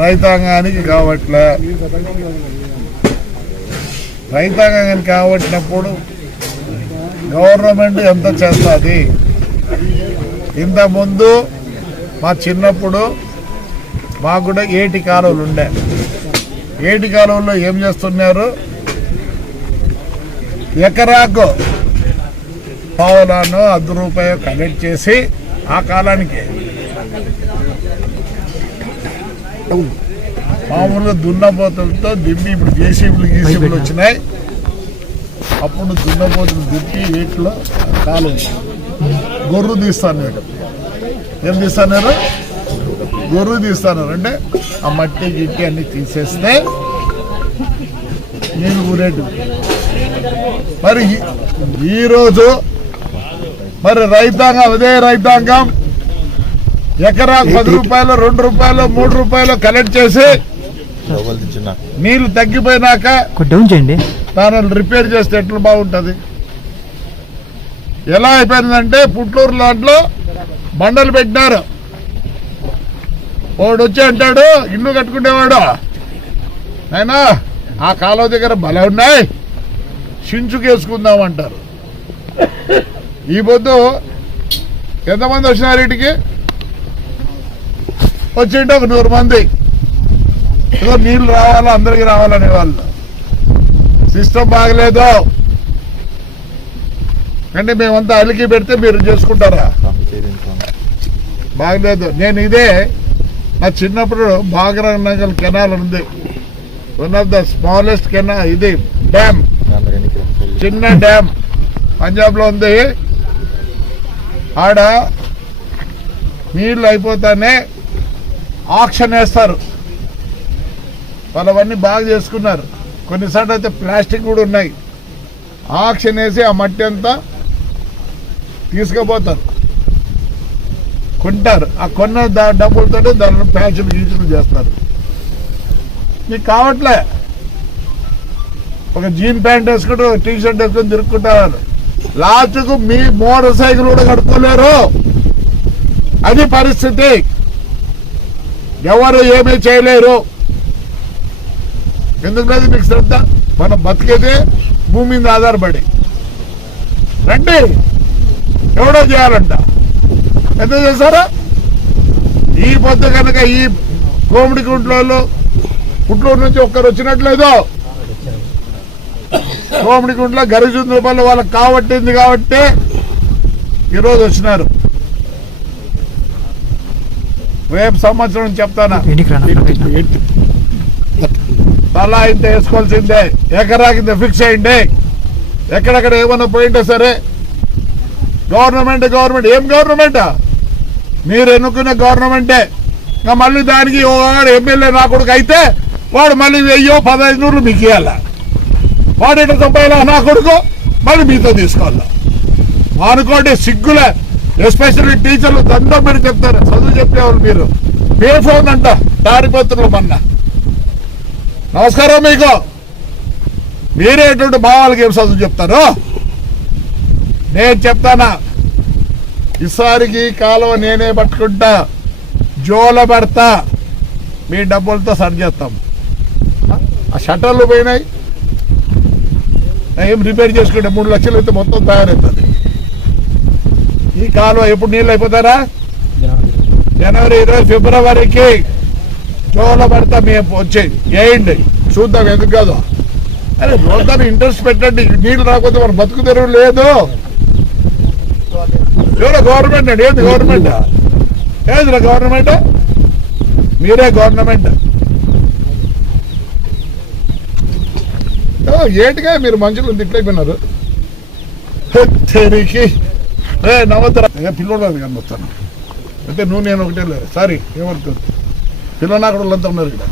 రైతాంగానికి కావట్లే. రైతాంగానికి కావట్టినప్పుడు గవర్నమెంట్ ఎంత చేస్తుంది? ఇంతకుముందు మా చిన్నప్పుడు మాకు కూడా ఏటి కాలువలు ఉండే ఏటి కాలువల్లో ఏం చేస్తున్నారు? ఎకరాకు పావులాను అర్ధ రూపాయలు కలెక్ట్ చేసి ఆ కాలానికి మామూలుగా దున్నపోతులతో దింపి ఇప్పుడు జేసీబీలు గీసీబీలు వచ్చినాయి. అప్పుడు దున్నపోతులు దింపి వీటిలో కాలు గొర్రు తీస్తాను ఏం తీస్తాను గొర్రు తీస్తాను అంటే ఆ మట్టి గిట్టి అన్ని తీసేస్తే నీళ్ళు ఊరేటు మరి ఈరోజు మరి రైతాంగం అదే రైతాంగం ఎకరా పది రూపాయలు రెండు రూపాయలు మూడు రూపాయలు కలెక్ట్ చేసి నీళ్ళు తగ్గిపోయినాక డౌన్ చేయండి. దానిని రిపేర్ చేస్తే ఎట్లా బాగుంటుంది? ఎలా అయిపోయిందంటే పుట్లూరు దాంట్లో బండలు పెట్టినారు. వాడు వచ్చి అంటాడు ఇల్లు కట్టుకునేవాడు? అయినా ఆ కాలువ దగ్గర బలం ఉన్నాయి. చించుకేసుకుందాం అంటారు. ఈ పొద్దు ఎంతమంది వచ్చినారు వీటికి వచ్చింటే ఒక నూరు మంది. ఏదో నీళ్ళు రావాలా అందరికి రావాలనే వాళ్ళు. సిస్టమ్ బాగలేదు. అంటే మేమంతా అలికి పెడితే మీరు చేసుకుంటారా? బాగలేదు. నేను ఇదే నా చిన్నప్పుడు భాగరంగల్ కెనాల్ ఉంది. One of the smallest canal ఇది డ్యామ్. చిన్న డ్యామ్. పంజాబ్లో ఉంది. ఆడ నీళ్ళు అయిపోతానే ఆక్షన్ వేస్తారు. వాళ్ళు అవన్నీ బాగా చేసుకున్నారు. కొన్నిసార్లు అయితే ప్లాస్టిక్ కూడా ఉన్నాయి. ఆక్షన్ వేసి ఆ మట్టి అంతా తీసుకుపోతారు. కొంటారు. ఆ కొన్న డబ్బులతో దానిలో ప్యాచులు గీచులు చేస్తారు. మీకు కావట్లే. ఒక జీన్ ప్యాంట్ వేసుకుంటూ ఒక టీ షర్ట్ వేసుకొని తిరుక్కుంటారు. లాస్ట్కు మీ మోటార్ సైకిల్ కూడా కడుక్కోలేరు. అది పరిస్థితి. ఎవరు ఏమీ చేయలేరు. ఎందుకు లేదు మీకు శ్రద్ధ? మనం బతికేదే భూమి మీద ఆధారపడి. రండి. ఎవడో చేయాలంట. ఎంత చేశారా? ఈ పొద్దు కనుక ఈ కోమిడి గుంట్లో పుట్లూరు నుంచి ఒక్కరు వచ్చినట్లేదు. కోమిడి గుంట్లో గరిజుందుల పళ్ళు వాళ్ళకి కావట్టింది కాబట్టి ఈరోజు వచ్చినారు. రేపు సంవత్సరం చెప్తానా? తలా ఇంత వేసుకోవాల్సిందే. ఎకరాకి ఇంత ఫిక్స్ అయ్యింది ఎక్కడెక్కడ ఏమన్నా పోయింటే సరే. Government government. ఏం గవర్నమెంట్? మీరు ఎన్నుకునే గవర్నమెంటే. ఇంకా మళ్ళీ దానికి ఎమ్మెల్యే నా కొడుకు అయితే వాడు మళ్ళీ వెయ్యో పదహైదు నూరులు మీకు ఇవ్వాల వాడు ఎట్లా తప్పాలా నా కొడుకు. మళ్ళీ మీతో తీసుకోవాలా. అనుకోండి సిగ్గులే. ఎస్పెషల్లీ టీచర్లు దండం పెట్టి చెప్తారు చదువు చెప్పేవాళ్ళు మీరు. పే ఫోన్ అంట దారిపోతున్నారు మొన్న. నమస్కారం మీకు. మీరేటువంటి భావాలకి ఏం చదువు చెప్తారు? నేను చెప్తానా? ఈసారికి కాలువ నేనే పట్టుకుంటా జోల పడతా మీ డబ్బులతో సరి చేస్తాం. ఆ షట్టర్లు పోయినాయి. ఏం రిపేర్ చేసుకుంటే మూడు లక్షలు అయితే మొత్తం తయారవుతుంది. ఈ కాలువ ఎప్పుడు నీళ్ళు అయిపోతారా? జనవరి ఇరవై ఫిబ్రవరికి చోల పడతా మేము వచ్చేది. వేయండి చూద్దాం ఎందుకు కాదు. అరే రోడ్డు ఇంట్రెస్ట్ పెట్టండి. నీళ్ళు రాకపోతే మన బతుకు తెరువు లేదు. ఎవరో గవర్నమెంట్ అండి. ఏంది గవర్నమెంట్ ఏది గవర్నమెంట్ మీరే గవర్నమెంట్ ఓ, ఏంటిగా మీరు మనుషులు తిట్లైపోయినారు? తెరికి ఏ నవ్వుతారా ఏ పిల్లోడు కనిపిస్తాను అయితే నువ్వు నేను ఒకటే లేదు. సారీ ఏమనుకోదు పిల్లలు నాకు వాళ్ళంతా ఉన్నారు ఇక్కడ.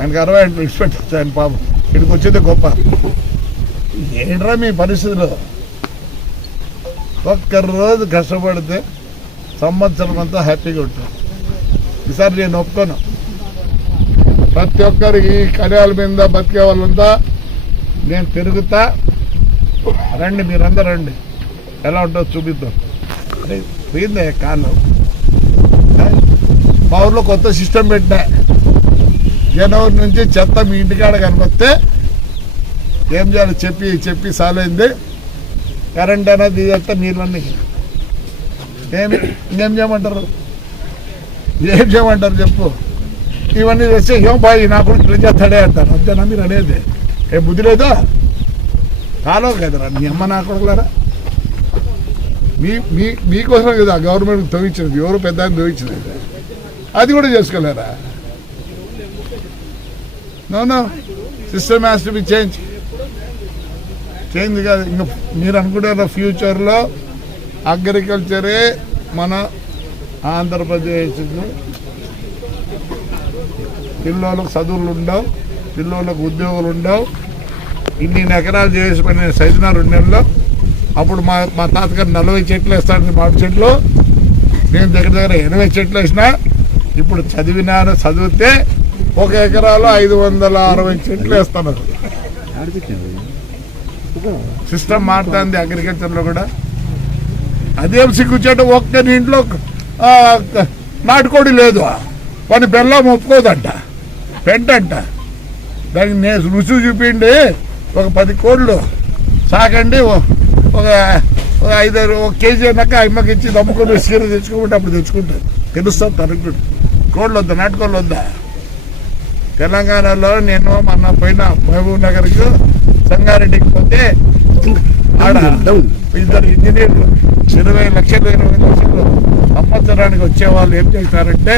ఆయనకి అరవై ఆయన ఎక్స్పెక్ట్ ఆయన పాపం. ఇక్కడికి వచ్చేది గొప్ప. ఏంట్రా మీ పరిస్థితిలో? ఒక్కరోజు కష్టపడితే సంవత్సరం అంతా హ్యాపీగా ఉంటుంది ఈసారి నేను ఒప్పుకోను. ప్రతి ఒక్కరికి ఈ మీద బతికే వాళ్ళంతా నేను తిరుగుతా. రండి మీరందరూ రండి. ఎలా ఉంటుందో చూపిద్దాం. పోయిందే ఆ? మా ఊర్లో కొత్త సిస్టమ్ పెట్టా జనవరి నుంచి చెత్త మీ ఇంటికాడ కనిపిస్తే ఏం చేయాలి? చెప్పి చెప్పి సాలైంది. కరెంట్ అనేది ఇదంతా నీళ్ళన్నీ ఏమి ఇంకేం చేయమంటారు? ఏం చేయమంటారు చెప్పు. ఇవన్నీ చేస్తే ఏం బాయ్ నా కొడుకు ఇట్లా చేస్తాడే అంటారు. అంతేనా? మీరు అనేది. ఏ బుద్ధి లేదా? కాలో కదరా నీ అమ్మ నా కొడుకులారా? మీ మీ మీకోసం కదా గవర్నమెంట్ తవ్వించినది ఎవరు పెద్ద ఆయన తవ్వించినది. అది కూడా చేసుకోలేరా? No no system has to be change change కాదు. ఇంకా మీరు అనుకుంటున్న ఫ్యూచర్లో అగ్రికల్చరే మన ఆంధ్రప్రదేశ్ పిల్లలకు చదువులు ఉండవు పిల్లలకు ఉద్యోగాలు ఉండవు. ఇన్ని ఎకరాలు చేసుకునే సైజున రెండు నెలల్లో అప్పుడు మా మా తాతగారు నలభై చెట్లు వేస్తాడని మామిడి చెట్లు. నేను దగ్గర దగ్గర ఎనభై చెట్లు వేసిన ఇప్పుడు చదివినాను చదివితే ఒక ఎకరాలో ఐదు వందల అరవై చెట్లు వేస్తాను. సిస్టమ్ మారుతుంది అగ్రికల్చర్లో కూడా. అదేం సిగ్గుచేట ఒక్క ఇంట్లో నాటుకోడి లేదు. కొన్ని బెల్లం ఒప్పుకోదంట పెంటంట. దానికి నేను రుచి చూపిండి ఒక పది కోళ్ళు సాకండి ఓ- ఒక ఒక ఐదు ఒక కేజీ అన్నాక అమ్మకి ఇచ్చి నమ్ముకొని సీర తెచ్చుకోమంటే అప్పుడు తెచ్చుకుంటారు. తెలుస్తాం తనకు కోళ్ళు వద్దా నాటుకోళ్ళు వద్దా తెలంగాణలో నేను మొన్న పోయిన మహబూబ్ నగర్కు సంగారెడ్డికి పోతే ఆడ ఇద్దరు ఇంజనీర్లు ఇరవై లక్షలు ఇరవై లక్షలు సంవత్సరానికి వచ్చే వాళ్ళు ఏం చేస్తారంటే